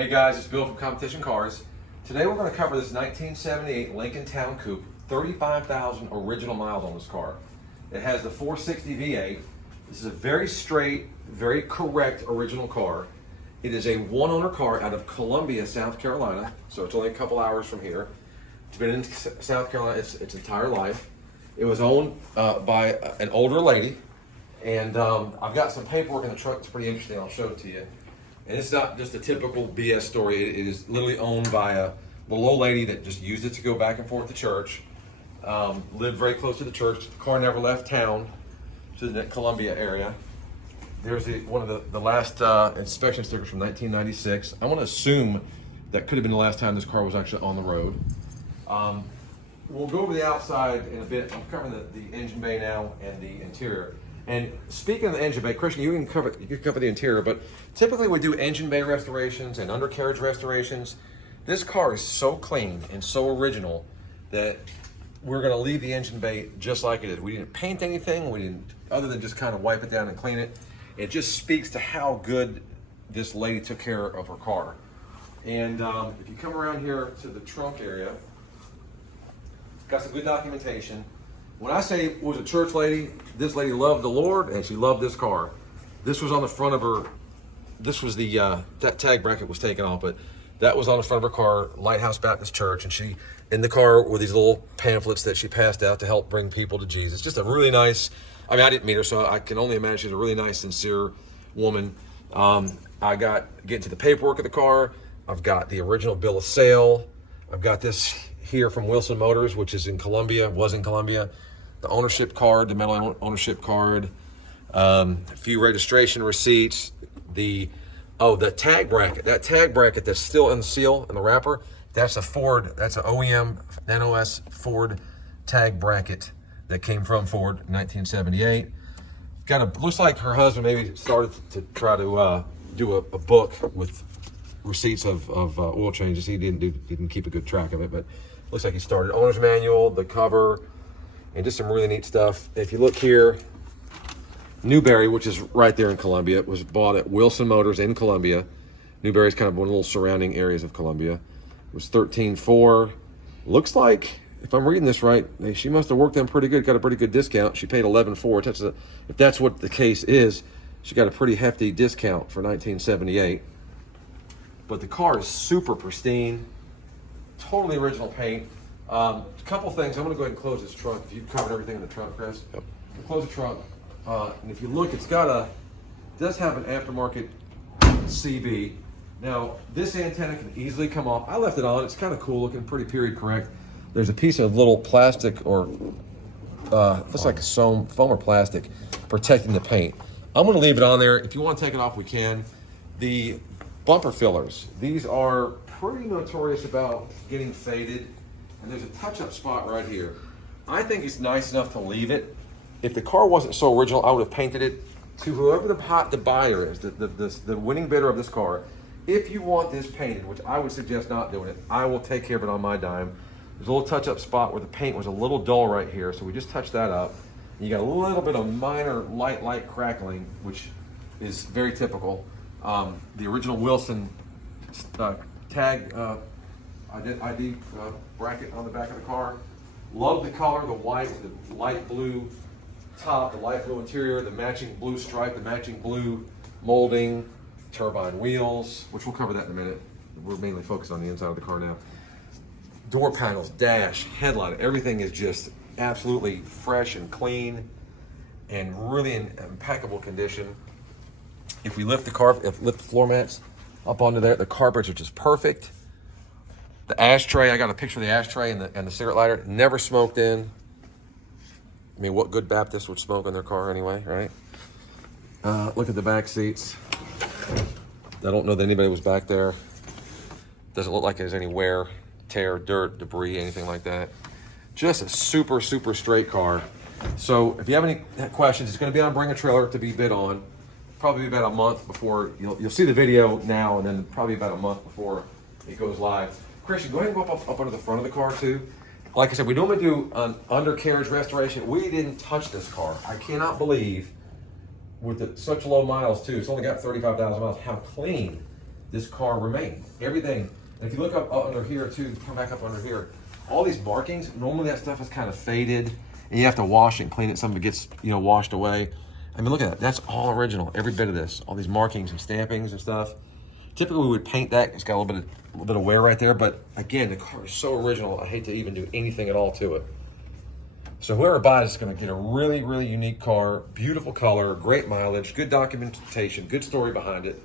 Hey guys, it's Bill from Competition Cars. Today we're going to cover this 1978 Lincoln Town Coupe, 35,000 original miles on this car. It has the 460 V8. This is a very straight, very correct original car. It is a one-owner car out of Columbia, South Carolina, so it's only a couple hours from here. It's been in South Carolina its entire life. It was owned by an older lady, and I've got some paperwork in the trunk. It's pretty interesting. I'll show it to you. And it's not just a typical BS story. It is literally owned by a little old lady that just used it to go back and forth to church. Lived very close to the church. The car never left town to the Columbia area. There's one of the last inspection stickers from 1996. I want to assume that could have been the last time this car was actually on the road. We'll go over the outside in a bit. I'm covering the engine bay now and the interior. And speaking of the engine bay, Christian, you can cover the interior, but typically we do engine bay restorations and undercarriage restorations. This car is so clean and so original that we're going to leave the engine bay just like it is. We didn't paint anything. We didn't, other than just kind of wipe it down and clean it. It just speaks to how good this lady took care of her car. And if you come around here to the trunk area, it's got some good documentation. When I say was a church lady, this lady loved the Lord and she loved this car. This was on the front of her. This was the that tag bracket was taken off, but that was on the front of her car, Lighthouse Baptist Church, and she in the car were these little pamphlets that she passed out to help bring people to Jesus. Just a really nice. I mean, I didn't meet her, so I can only imagine she's a really nice, sincere woman. I got getting to the paperwork of the car. I've got the original bill of sale. I've got this here from Wilson Motors, which is in Columbia, was in Columbia. The ownership card, the metal ownership card, a few registration receipts, the tag bracket. That tag bracket that's still in the seal and the wrapper, that's a Ford, that's an OEM NOS Ford tag bracket that came from Ford in 1978. Looks like her husband maybe started to try to do a book with receipts of oil changes. He didn't keep a good track of it, but looks like he started. Owner's manual, the cover, and just some really neat stuff. If you look here, Newberry, which is right there in Columbia, was bought at Wilson Motors in Columbia. Newberry is kind of one of the little surrounding areas of Columbia. It was 13.4. Looks like, if I'm reading this right, she must have worked them pretty good, got a pretty good discount. She paid 11.4. If that's what the case is, she got a pretty hefty discount for 1978. But the car is super pristine, totally original paint. A couple things. I'm going to go ahead and close this trunk. If you've covered everything in the trunk, Chris. Yep. Close the trunk. And if you look, it does have an aftermarket CB. Now, this antenna can easily come off. I left it on. It's kind of cool looking, pretty period correct. There's a piece of little plastic or looks like a foam or plastic protecting the paint. I'm going to leave it on there. If you want to take it off, we can. The bumper fillers. These are pretty notorious about getting faded. And there's a touch-up spot right here. I think it's nice enough to leave it. If the car wasn't so original, I would have painted it to whoever the buyer is, the winning bidder of this car. If you want this painted, which I would suggest not doing it, I will take care of it on my dime. There's a little touch-up spot where the paint was a little dull right here, so we just touched that up. You got a little bit of minor light crackling, which is very typical. The original Wilson tag ID bracket on the back of the car. Love the color, the white with the light blue top, the light blue interior, the matching blue stripe, the matching blue molding, turbine wheels, which we'll cover that in a minute. We're mainly focused on the inside of the car now. Door panels, dash, headlight, everything is just absolutely fresh and clean and really in impeccable condition. If we lift the floor mats up onto there, the carpets are just perfect. The ashtray, I got a picture of the ashtray and the cigarette lighter, never smoked in. I mean, what good Baptist would smoke in their car anyway, right? Look at the back seats. I don't know that anybody was back there. Doesn't look like there's any wear, tear, dirt, debris, anything like that. Just a super, super straight car. So if you have any questions, it's going to be on Bring a Trailer to be bid on. Probably about a month before, you'll see the video now, and then probably about a month before it goes live. Christian, go ahead and go up under the front of the car too. Like I said, we normally do an undercarriage restoration. We didn't touch this car. I cannot believe, with such low miles too, it's only got 35,000 miles, how clean this car remained. Everything. And if you look up under here too, come back up under here, all these markings, normally that stuff is kind of faded and you have to wash it and clean it. Some of it gets, you know, washed away. I mean, look at that. That's all original. Every bit of this, all these markings and stampings and stuff. Typically we would paint that. It's got a little bit of wear right there, but again, the car is so original. I hate to even do anything at all to it. So whoever buys is going to get a really, really unique car, beautiful color, great mileage, good documentation, good story behind it.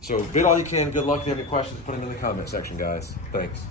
So bid all you can. Good luck. If you have any questions, put them in the comment section, guys. Thanks.